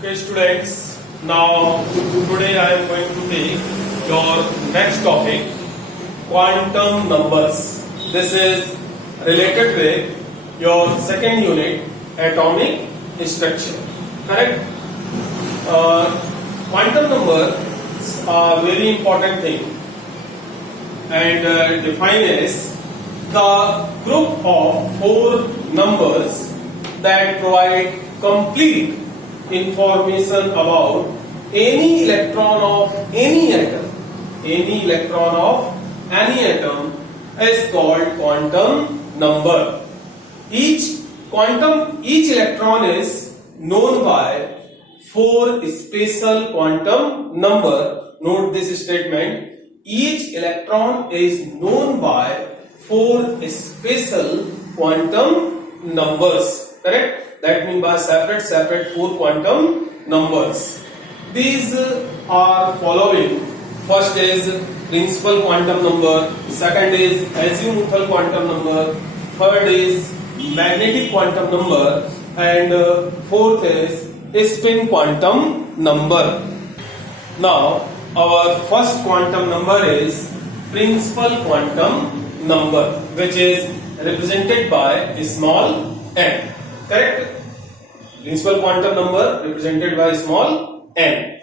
Okay, students, now today I am going to take your next topic, quantum numbers. This is related with your second unit, atomic structure. Correct? Quantum numbers are very important thing and defined as the group of four numbers that provide complete information about any electron of any atom. Any electron of any atom is called quantum number. Each electron is known by four special quantum number. Note this statement. Each electron is known by four special quantum numbers. Correct? That means by separate four quantum numbers. These are following. First is principal quantum number, second is azimuthal quantum number, third is magnetic quantum number, and fourth is spin quantum number. Now our first quantum number is principal quantum number, which is represented by small n. Correct? Principal quantum number represented by small n.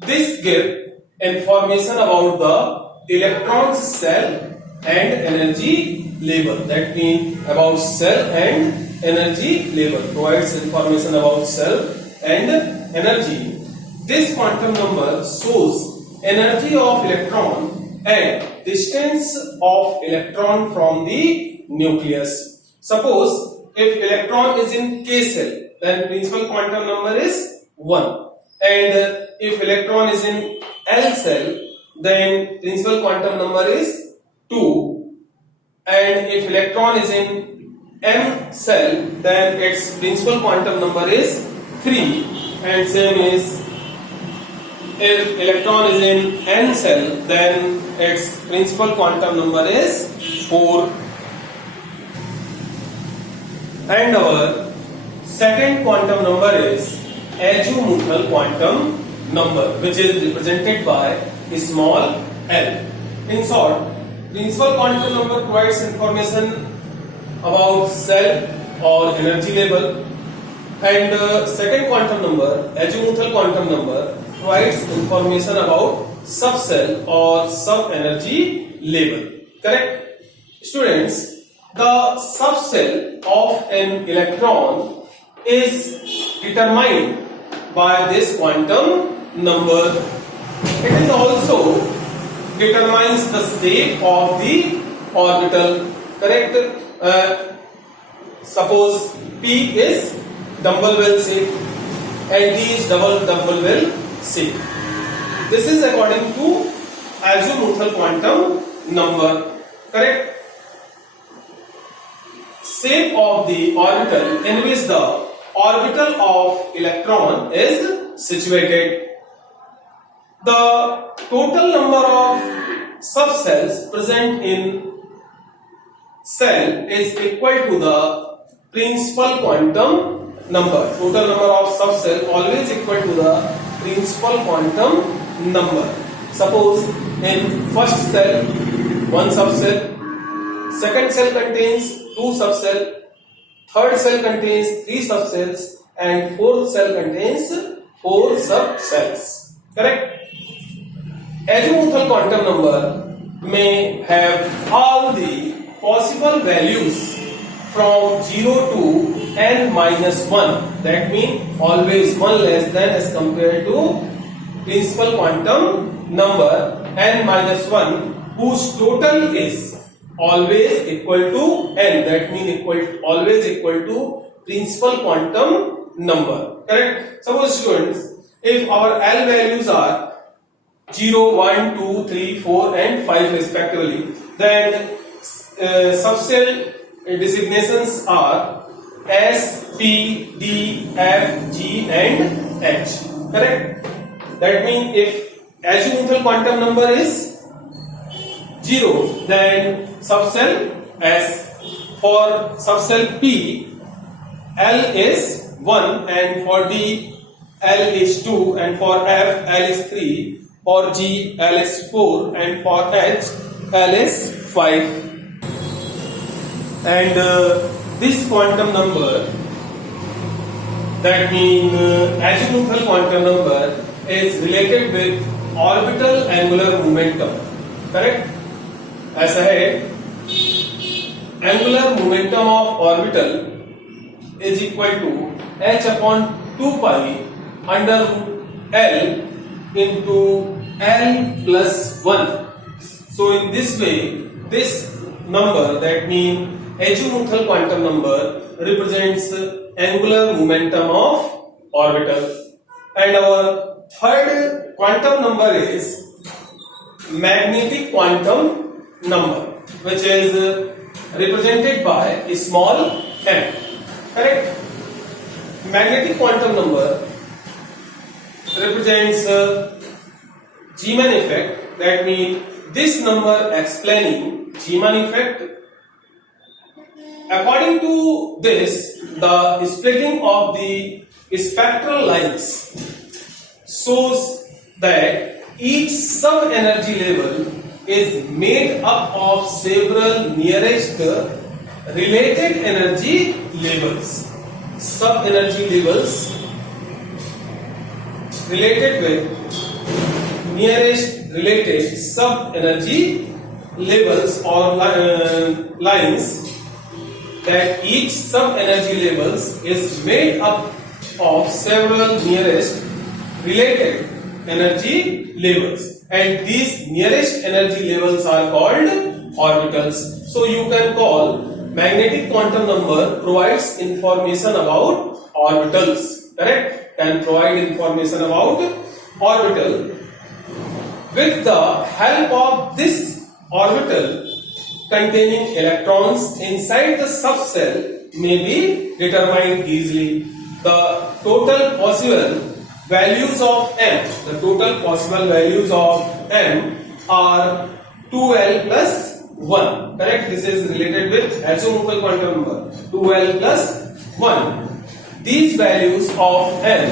This gives information about the electron's shell and energy level. That means about shell and energy level. Provides information about shell and energy. This quantum number shows energy of electron and distance of electron from the nucleus. Suppose if electron is in K cell, then principal quantum number is 1. And if electron is in L cell, then principal quantum number is 2. And if electron is in M cell, then its principal quantum number is 3. And same is if electron is in N cell, then its principal quantum number is 4. And our second quantum number is azimuthal quantum number, which is represented by small l. In short, principal quantum number provides information about cell or energy level, and second quantum number, azimuthal quantum number, provides information about subcell or sub-energy level. Correct? Students, the subcell of an electron is determined by this quantum number. It is also determines the shape of the orbital. Correct? Suppose P is dumbbell well shape and D is double dumbbell well shape. This is according to azimuthal quantum number. Correct? Shape of the orbital in which the orbital of electron is situated. The total number of subcells present in cell is equal to the principal quantum number. Total number of subcells always equal to the principal quantum number. Suppose in first cell, one subcell, second cell contains 2 subcells, third cell contains 3 subcells, and fourth cell contains 4 subcells. Correct? Azimuthal quantum number may have all the possible values from 0 to n minus 1. That means always 1 less than as compared to principal quantum number n minus 1, whose total is always equal to n. That means always equal to principal quantum number. Correct? Suppose students, if our L values are 0, 1, 2, 3, 4 and 5 respectively, then subcell designations are S, P, D, F, G and H. Correct? That means if azimuthal quantum number is 0, then subcell S. For subcell P, L is 1, and for D L is 2, and for F, L is 3, for G, L is 4, and for H, L is 5. And this quantum number, that means azimuthal quantum number, is related with orbital angular momentum. Correct? As ahead, angular momentum of orbital is equal to h upon 2 pi under root L into L plus 1. So in this way, this number, that means azimuthal quantum number, represents angular momentum of orbital. And our third quantum number is magnetic quantum number, which is represented by a small m. Correct? Magnetic quantum number represents Zeeman effect. That means this number explaining Zeeman effect. According to this, the splitting of the spectral lines shows that each sub-energy level is made up of several nearest related energy levels. Sub-energy levels related with nearest related sub-energy levels or lines, that each sub-energy levels is made up of several nearest related energy levels, and these nearest energy levels are called orbitals. So you can call magnetic quantum number provides information about orbitals. Correct? Can provide information about orbital. With the help of this orbital containing electrons inside the subcell may be determined easily. The total possible values of m, are 2l plus 1. Correct? This is related with azimuthal quantum number, 2l plus 1. These values of m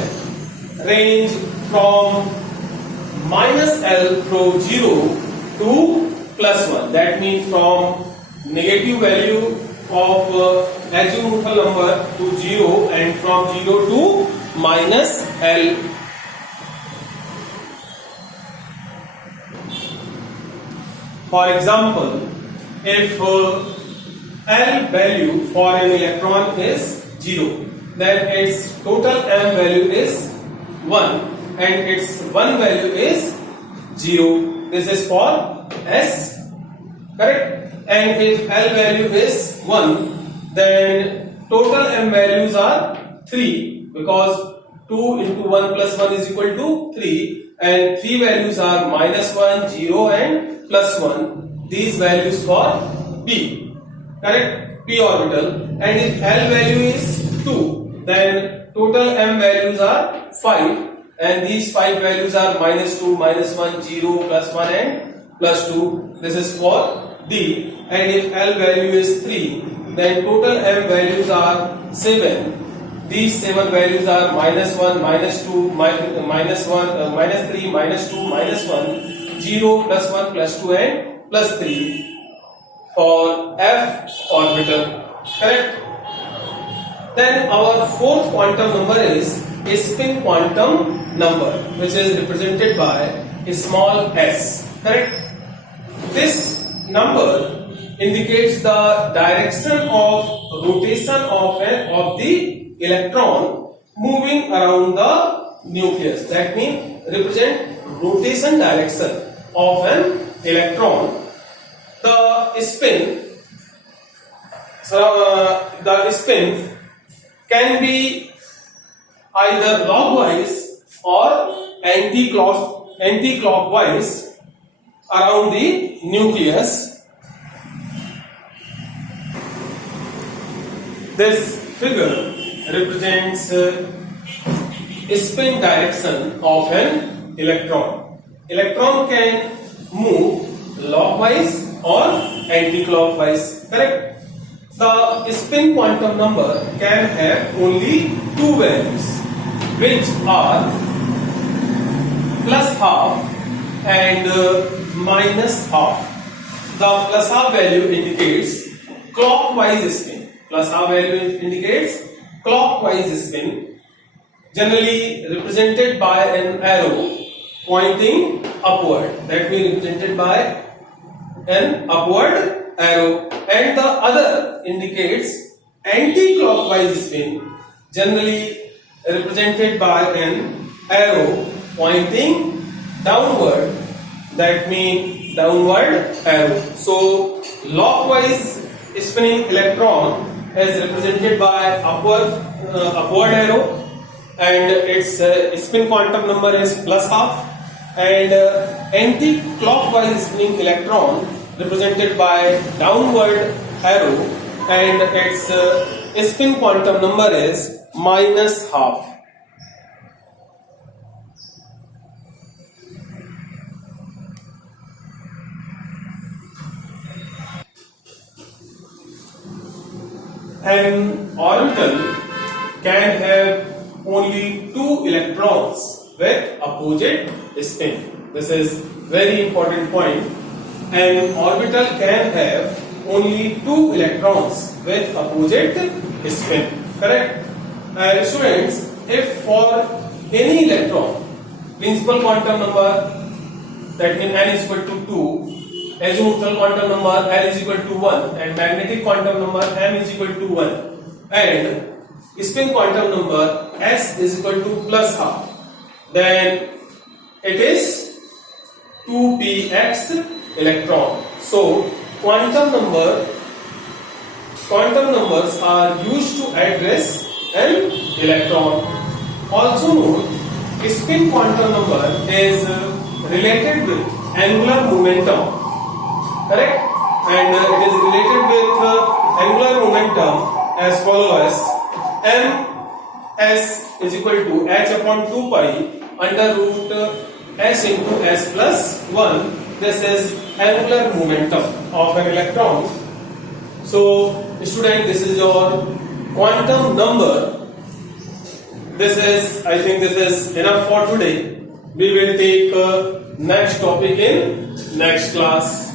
range from minus L through 0 to plus 1. That means from negative value of azimuthal number to 0, and from 0 to minus L. For example, if L value for an electron is 0, then its total M value is 1 and its 1 value is 0. This is for S. Correct? And if L value is 1, then total M values are 3, because 2 into 1 plus 1 is equal to 3, and 3 values are minus 1, 0 and plus 1. These values for P. Correct? P orbital. And if L value is 2, then total M values are 5, and these 5 values are minus 2, minus 1, 0, plus 1 and plus 2. This is for D. And if L value is 3, then total M values are 7. These 7 values are minus 1, minus 2, minus 1, minus 3, minus 2, minus 1, 0, plus 1, plus 2 and plus 3 for F orbital. Correct? Then our fourth quantum number is a spin quantum number, which is represented by a small s. Correct? This number indicates the direction of rotation of the electron moving around the nucleus. That means represent rotation direction of an electron. The spin can be either logwise or anti-clockwise around the nucleus. This figure represents spin direction of an electron. Electron can move logwise or anti-clockwise. Correct? The spin quantum number can have only two values. which are plus half and minus half. The plus half value indicates clockwise spin. Plus half value indicates clockwise spin, generally represented by an arrow pointing upward. That means represented by an upward arrow, and the other indicates anti-clockwise spin, generally represented by an arrow pointing downward. That means downward arrow. So clockwise spinning electron is represented by upward arrow, and its spin quantum number is plus half, and anti-clockwise spinning electron represented by downward arrow, and its spin quantum number is minus half. An orbital can have only two electrons with opposite spin. This is very important point. An orbital can have only two electrons with opposite spin. Correct? Students, if for any electron, principal quantum number, that means n is equal to 2, azimuthal quantum number L is equal to 1, and magnetic quantum number M is equal to 1, and spin quantum number S is equal to plus half, then it is 2px electron. So quantum numbers are used to address an electron. Also note, spin quantum number is related with angular momentum. Correct? And it is related with angular momentum as follows: ms is equal to h upon 2 pi under root s into s plus 1. This is angular momentum of an electron. So student, this is your quantum number. I think this is enough for today. We will take next topic in next class.